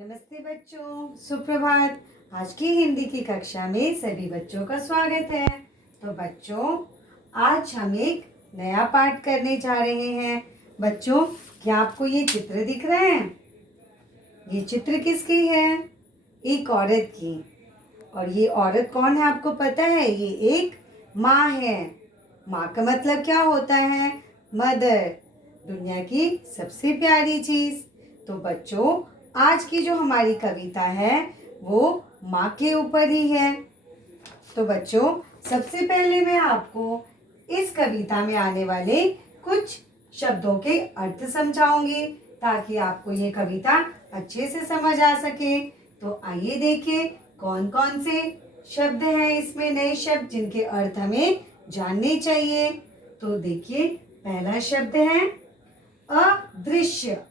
नमस्ते बच्चों, सुप्रभात। आज की हिंदी की कक्षा में सभी बच्चों का स्वागत है। तो बच्चों, आज हम एक नया पाठ करने जा रहे हैं। बच्चों, क्या आपको ये चित्र दिख रहे हैं? ये चित्र किसकी है? एक औरत की। और ये औरत कौन है आपको पता है? ये एक माँ है। माँ का मतलब क्या होता है? मदर, दुनिया की सबसे प्यारी चीज। तो बच्चों, आज की जो हमारी कविता है वो माँ के ऊपर ही है। तो बच्चों, सबसे पहले मैं आपको इस कविता में आने वाले कुछ शब्दों के अर्थ समझाऊंगी ताकि आपको ये कविता अच्छे से समझ आ सके। तो आइए देखिए कौन कौन से शब्द हैं इसमें, नए शब्द जिनके अर्थ हमें जानने चाहिए। तो देखिए, पहला शब्द है अदृश्य।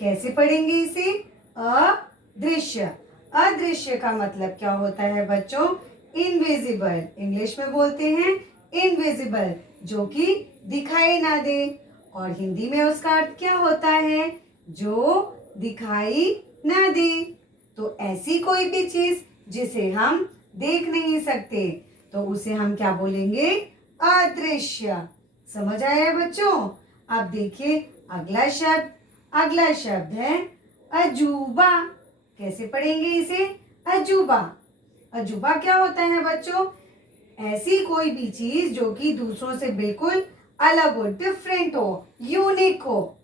कैसे पढ़ेंगे इसे? अदृश्य। अदृश्य का मतलब क्या होता है बच्चों? इनविजिबल। इंग्लिश में बोलते हैं इनविजिबल, जो कि दिखाई ना दे। और हिंदी में उसका अर्थ क्या होता है? जो दिखाई ना दे। तो ऐसी कोई भी चीज जिसे हम देख नहीं सकते, तो उसे हम क्या बोलेंगे? अदृश्य। समझ आया बच्चों? अब देखिए अगला शब्द। अगला शब्द है अजूबा। कैसे पढ़ेंगे इसे? अजूबा। अजूबा क्या होता है बच्चों? ऐसी कोई भी चीज जो कि दूसरों से बिल्कुल अलग हो, डिफरेंट हो, यूनिक हो,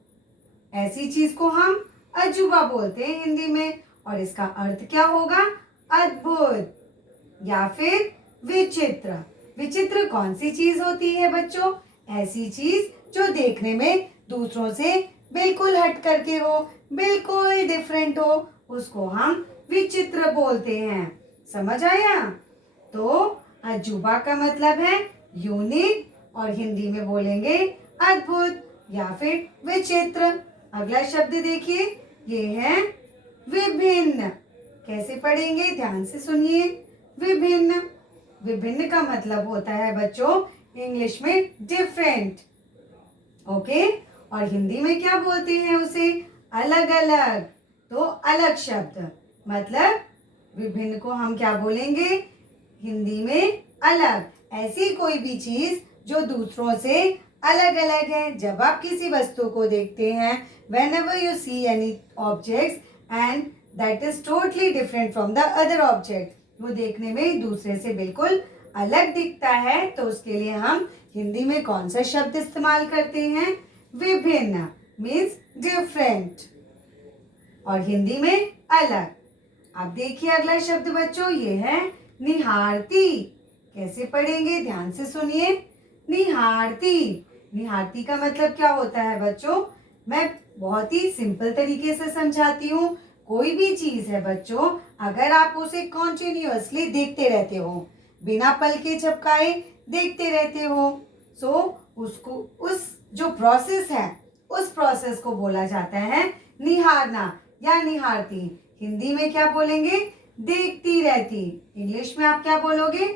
ऐसी चीज को हम अजूबा बोलते हैं हिंदी में। और इसका अर्थ क्या होगा? अद्भुत या फिर विचित्र। विचित्र कौन सी चीज होती है बच्चों? ऐसी चीज जो देखने में दूसरों से बिल्कुल हट करके हो, बिल्कुल डिफरेंट हो, उसको हम विचित्र बोलते हैं। समझ आया? तो अजूबा का मतलब है यूनिक और हिंदी में बोलेंगे अद्भुत या फिर विचित्र। अगला शब्द देखिए, ये है विभिन्न। कैसे पढ़ेंगे? ध्यान से सुनिए। विभिन्न। विभिन्न का मतलब होता है बच्चों इंग्लिश में डिफरेंट। ओके? और हिंदी में क्या बोलते हैं उसे? अलग अलग। तो अलग शब्द मतलब विभिन्न को हम क्या बोलेंगे हिंदी में? अलग। ऐसी कोई भी चीज जो दूसरों से अलग अलग है। जब आप किसी वस्तु को देखते हैं, whenever you see any objects and that is totally different from the other object, वो देखने में दूसरे से बिल्कुल अलग दिखता है, तो उसके लिए हम हिंदी में कौन सा शब्द इस्तेमाल करते हैं? विभिन्न मीन्स डिफरेंट और हिंदी में अलग। अब देखिए अगला शब्द बच्चों, ये है निहारती। कैसे पढ़ेंगे? ध्यान से सुनिए। निहारती। निहारती का मतलब क्या होता है बच्चों? मैं बहुत ही सिंपल तरीके से समझाती हूँ। कोई भी चीज है बच्चों, अगर आप उसे कॉन्टिन्यूअसली देखते रहते हो, बिना पल के झपकाए देखते रहते हो, सो उसको, उस जो प्रोसेस है, उस प्रोसेस को बोला जाता है निहारना या निहारती। हिंदी में क्या बोलेंगे? देखती रहती। इंग्लिश में आप क्या बोलोगे?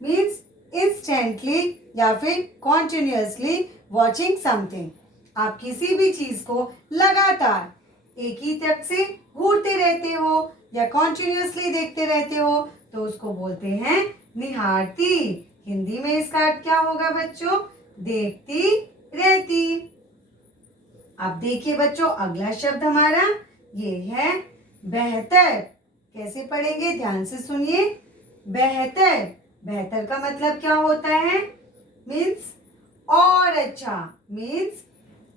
मीन्स इंस्टेंटली या फिर कॉन्टिन्यूअसली वॉचिंग समथिंग। आप किसी भी चीज को लगातार एक ही तक से घूरते रहते हो या कॉन्टिन्यूअसली देखते रहते हो, तो उसको बोलते हैं निहारती। हिंदी में इसका अर्थ क्या होगा बच्चों? देखती रहती। अब देखिए बच्चों अगला शब्द हमारा ये है बेहतर। कैसे पढ़ेंगे? ध्यान से सुनिए। बेहतर। बेहतर का मतलब क्या होता है? मीन्स और अच्छा, means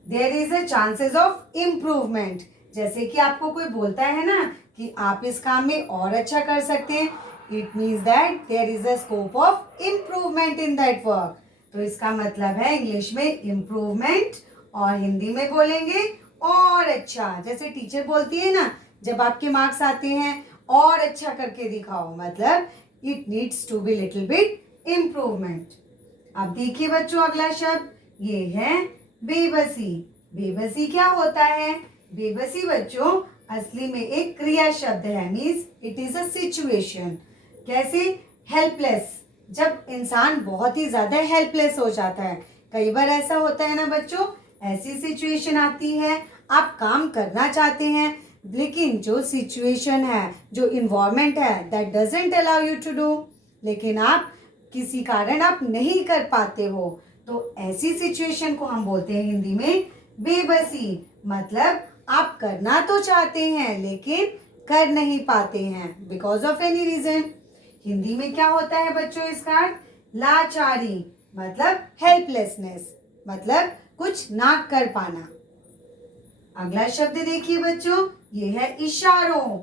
there is a chances of improvement. जैसे कि आपको कोई बोलता है ना कि आप इस काम में और अच्छा कर सकते हैं, it means that there is a scope of improvement in that work. तो इसका मतलब है इंग्लिश में इम्प्रूवमेंट और हिंदी में बोलेंगे और अच्छा। जैसे टीचर बोलती है ना, जब आपके मार्क्स आते हैं और अच्छा करके दिखाओ, मतलब it needs to be little bit improvement. अब देखिए बच्चों अगला शब्द, ये है बेबसी। बेबसी क्या होता है? बेबसी बच्चों असली में एक क्रिया शब्द है, means it is a situation. कैसे? हेल्पलेस। जब इंसान बहुत ही ज्यादा हेल्पलेस हो जाता है, कई बार ऐसा होता है ना बच्चों, ऐसी सिचुएशन आती है, आप काम करना चाहते हैं लेकिन जो सिचुएशन है, जो इन्वायरमेंट है, that doesn't allow you to do, लेकिन आप किसी कारण आप नहीं कर पाते हो, तो ऐसी सिचुएशन को हम बोलते हैं हिंदी में बेबसी। मतलब आप करना तो चाहते हैं लेकिन कर नहीं पाते हैं because of any reason. Hindi में क्या होता है बच्चों इसका अर्थ? लाचारी, मतलब हेल्पलेसनेस, मतलब कुछ ना कर पाना। अगला शब्द देखिए बच्चों, ये है इशारों।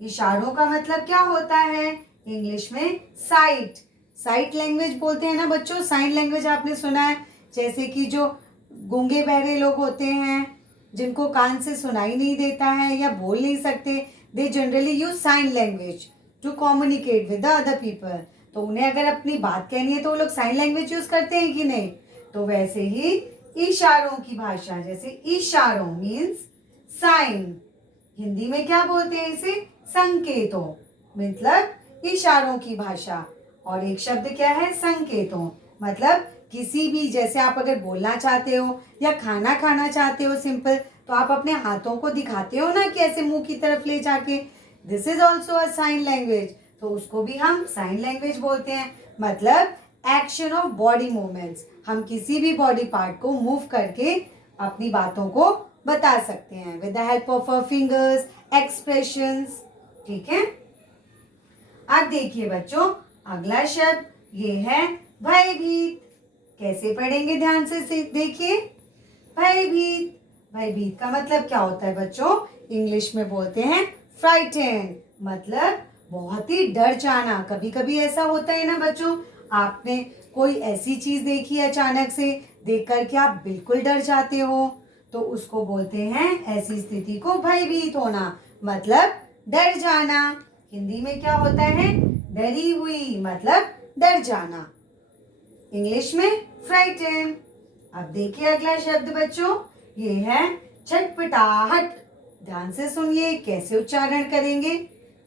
इशारों का मतलब क्या होता है? इंग्लिश में साइट। साइट लैंग्वेज बोलते हैं ना बच्चों, साइन लैंग्वेज आपने सुना है, जैसे कि जो गूंगे बहरे लोग होते हैं, जिनको कान से सुनाई नहीं देता है या बोल नहीं सकते, they generally use sign language to communicate with the other people. तो उन्हें अगर अपनी बात कहनी है तो वो लोग साइन लैंग्वेज यूज करते हैं कि नहीं? तो वैसे ही इशारों की भाषा, जैसे इशारों मीन्स साइन, हिंदी में क्या बोलते हैं इसे? संकेतों, मतलब इशारों की भाषा। और एक शब्द क्या है? संकेतों, मतलब किसी भी, जैसे आप अगर बोलना चाहते हो या खाना खाना चाहते हो सिंपल, तो आप अपने हाथों को दिखाते हो ना कि ऐसे मुंह की तरफ ले जाके, this is also a sign language, तो उसको भी हम साइन लैंग्वेज बोलते हैं। मतलब एक्शन ऑफ बॉडी मूवमेंट्स, हम किसी भी बॉडी पार्ट को मूव करके अपनी बातों को बता सकते हैं with the help of fingers, expressions. ठीक है, अब देखिए बच्चों अगला शब्द ये है भयभीत। कैसे पढ़ेंगे ध्यान से देखिए। भयभीत, भयभीत का मतलब क्या होता है बच्चों? इंग्लिश में बोलते हैं फ्राइटेंड, मतलब बहुत ही डर जाना। कभी कभी ऐसा होता है ना बच्चों, आपने कोई ऐसी चीज देखी अचानक से, देख करके आप बिल्कुल डर जाते हो, तो उसको बोलते हैं, ऐसी स्थिति को भयभीत होना, मतलब डर जाना। हिंदी में क्या होता है? डरी हुई, मतलब डर जाना, इंग्लिश में फ्राइटन। अब देखिए अगला शब्द बच्चों, ये है छटपटाहट। ध्यान से सुनिए कैसे उच्चारण करेंगे।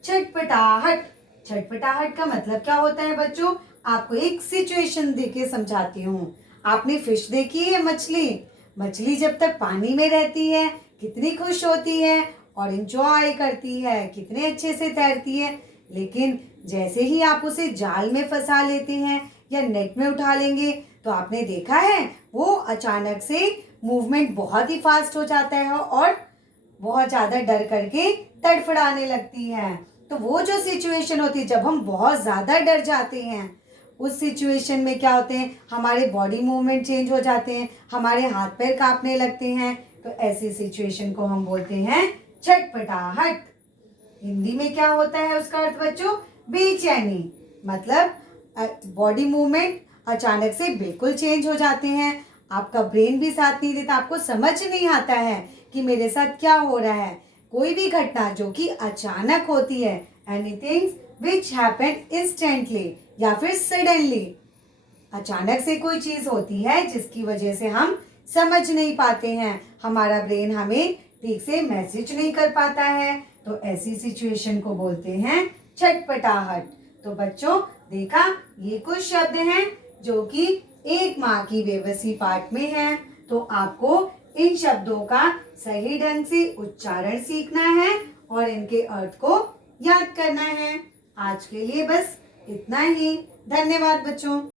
छटपटाहट, छटपटाहट का मतलब क्या होता है बच्चों? आपको एक सिचुएशन देके समझाती हूँ। आपने फिश देखी है, मछली? मछली जब तक पानी में रहती है कितनी खुश होती है और एंजॉय करती है, कितने अच्छे से तैरती है, लेकिन जैसे ही आप उसे जाल में फंसा लेते हैं या नेट में उठा लेंगे, तो आपने देखा है वो अचानक से मूवमेंट बहुत ही फास्ट हो जाता है और बहुत ज्यादा डर करके तड़फड़ाने लगती है। तो वो जो सिचुएशन होती है जब हम बहुत ज्यादा डर जाते हैं, उस सिचुएशन में क्या होते हैं, हमारे बॉडी मूवमेंट चेंज हो जाते हैं, हमारे हाथ पैर कांपने लगते हैं, तो ऐसी सिचुएशन को हम बोलते हैं छटपटाहट। हिंदी में क्या होता है उसका अर्थ बच्चों? बेचैनी, मतलब बॉडी मूवमेंट अचानक से बिल्कुल चेंज हो जाते हैं, आपका ब्रेन भी साथ नहीं देता, आपको समझ नहीं आता है कि मेरे साथ क्या हो रहा है। कोई भी घटना जो कि अचानक होती है, एनीथिंग विच हैपन इंस्टेंटली या फिर सडनली, अचानक से कोई चीज होती है जिसकी वजह से हम समझ नहीं पाते हैं, हमारा ब्रेन हमें ठीक से मैसेज नहीं कर पाता है, तो ऐसी सिचुएशन को बोलते हैं छटपटाहट। तो बच्चों देखा, ये कुछ शब्द हैं जो कि एक माँ की बेबसी पाठ में है, तो आपको इन शब्दों का सही ढंग से उच्चारण सीखना है और इनके अर्थ को याद करना है। आज के लिए बस इतना ही। धन्यवाद बच्चों।